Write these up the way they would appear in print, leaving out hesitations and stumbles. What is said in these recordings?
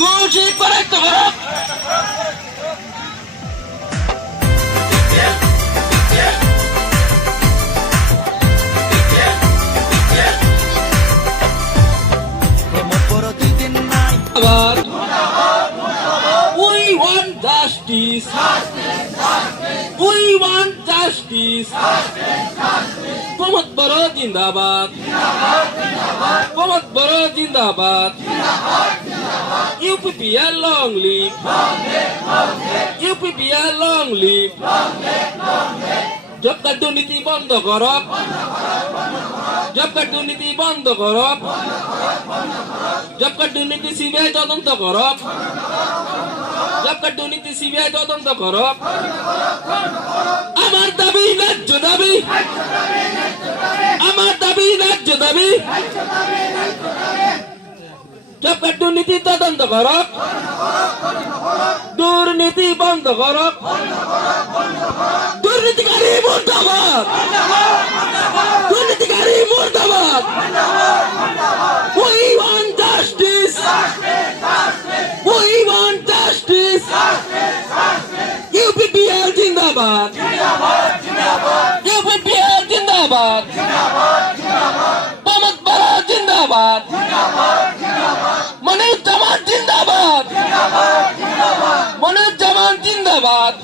Doji correct corrupt. We want justice. We want justice. Komat Baro Jindabad. Komat Baro Jindabad. UPPL long live. UPPL long live. Job card দুর্নীতি বন্ধ করক। Job card দুর্নীতি বন্ধ করক। Job card দুর্নীতি CBI তদন্ত করক। Job card দুর্নীতি CBI তদন্ত করক। আমার দাবি ন্যায্য দাবি। আমার দাবি ন্যায্য দাবি। জব কার্ড দুর্নীতি তদন্ত করক। দুর্নীতি বন্ধ করক। দুর্নীতিকারী মুর্দাবাদ। দুর্নীতিকারী মুর্দাবাদ। We want justice. We want justice. UPPL জিন্দাবাদ। UPPL জিন্দাবাদ। কোমত বারা জিন্দাবাদ। মনিরুজ্জামান জিন্দাবাদ। মনিরুজ্জামান জিন্দাবাদ।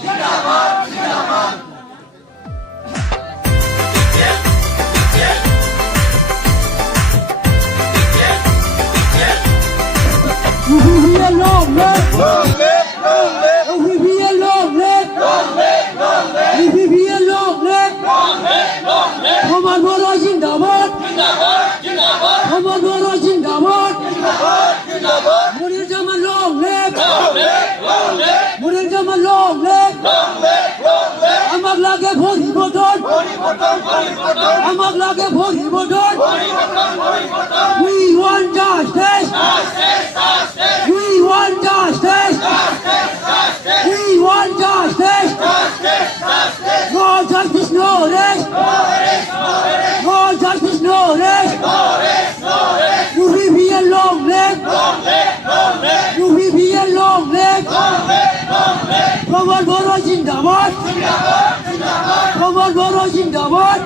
Omar Boro Jindabad. Omar Boro Jindabad. Munirjaman long live. Munirjaman long live. Amak lage bhori boton. Amak lage bhori boton. We want justice. We want justice. We want justice. No justice, no rest. No justice, no rest. UPPL long live. UPPL long live. Omar Boro Jindabad. Omar Boro Jindabad.